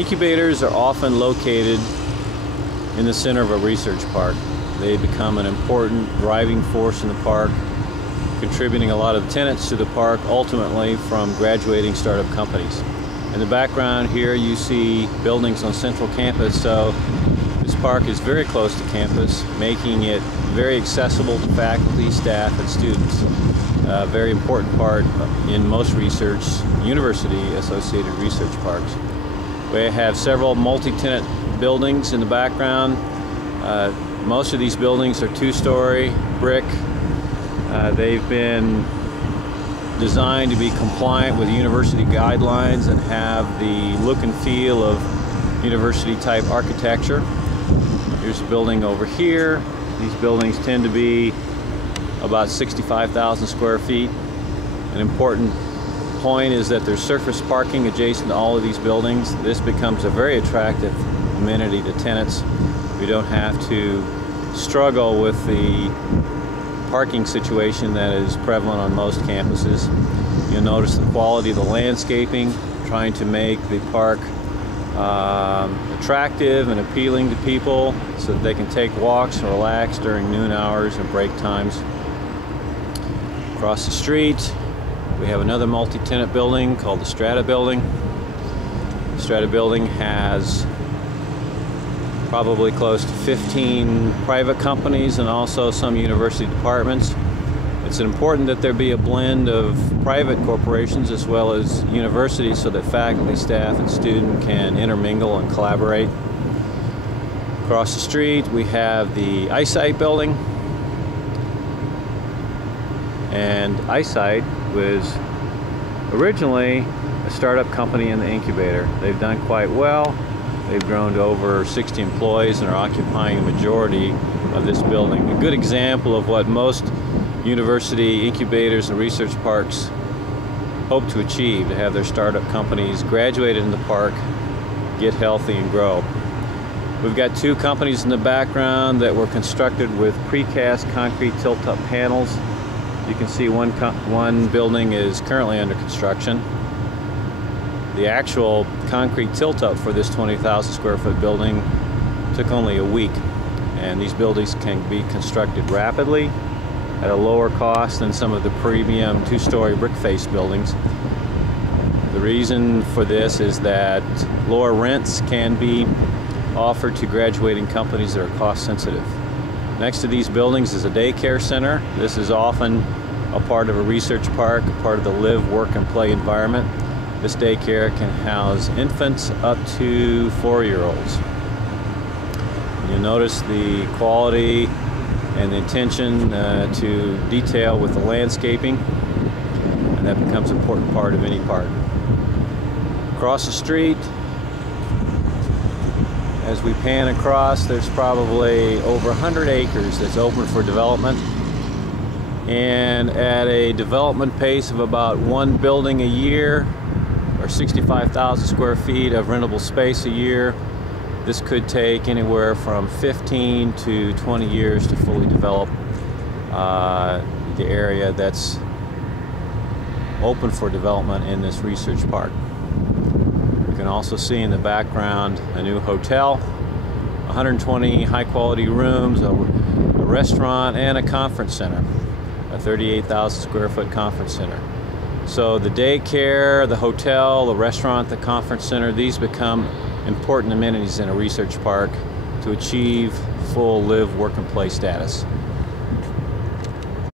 Incubators are often located in the center of a research park. They become an important driving force in the park, contributing a lot of tenants to the park, ultimately from graduating startup companies. In the background here you see buildings on Central Campus, so this park is very close to campus, making it very accessible to faculty, staff, and students. A very important part in most research, university-associated research parks. We have several multi-tenant buildings in the background. Most of these buildings are two-story brick. They've been designed to be compliant with university guidelines and have the look and feel of university-type architecture. Here's a building over here. These buildings tend to be about 65,000 square feet. An important point is that there's surface parking adjacent to all of these buildings. This becomes a very attractive amenity to tenants. We don't have to struggle with the parking situation that is prevalent on most campuses. You'll notice the quality of the landscaping, trying to make the park attractive and appealing to people so that they can take walks and relax during noon hours and break times. Across the street we have another multi-tenant building called the Strata Building. The Strata Building has probably close to 15 private companies and also some university departments. It's important that there be a blend of private corporations as well as universities so that faculty, staff, and student can intermingle and collaborate. Across the street we have the Eyesight Building. And Eyesight was originally a startup company in the incubator. They've done quite well. They've grown to over 60 employees and are occupying the majority of this building. A good example of what most university incubators and research parks hope to achieve, to have their startup companies graduated in the park, get healthy, and grow. We've got two companies in the background that were constructed with precast concrete tilt-up panels. You can see one building is currently under construction. The actual concrete tilt-up for this 20,000 square foot building took only a week, and these buildings can be constructed rapidly at a lower cost than some of the premium two-story brick-faced buildings. The reason for this is that lower rents can be offered to graduating companies that are cost sensitive. Next to these buildings is a daycare center. This is often a part of a research park, a part of the live, work, and play environment. This daycare can house infants up to 4-year-olds. You'll notice the quality and the attention to detail with the landscaping, and that becomes an important part of any park. Across the street, as we pan across, there's probably over 100 acres that's open for development. And at a development pace of about one building a year, or 65,000 square feet of rentable space a year, this could take anywhere from 15 to 20 years to fully develop the area that's open for development in this research park. You can also see in the background a new hotel, 120 high-quality rooms, a restaurant, and a conference center, a 38,000 square foot conference center. So the daycare, the hotel, the restaurant, the conference center, these become important amenities in a research park to achieve full live, work, and play status.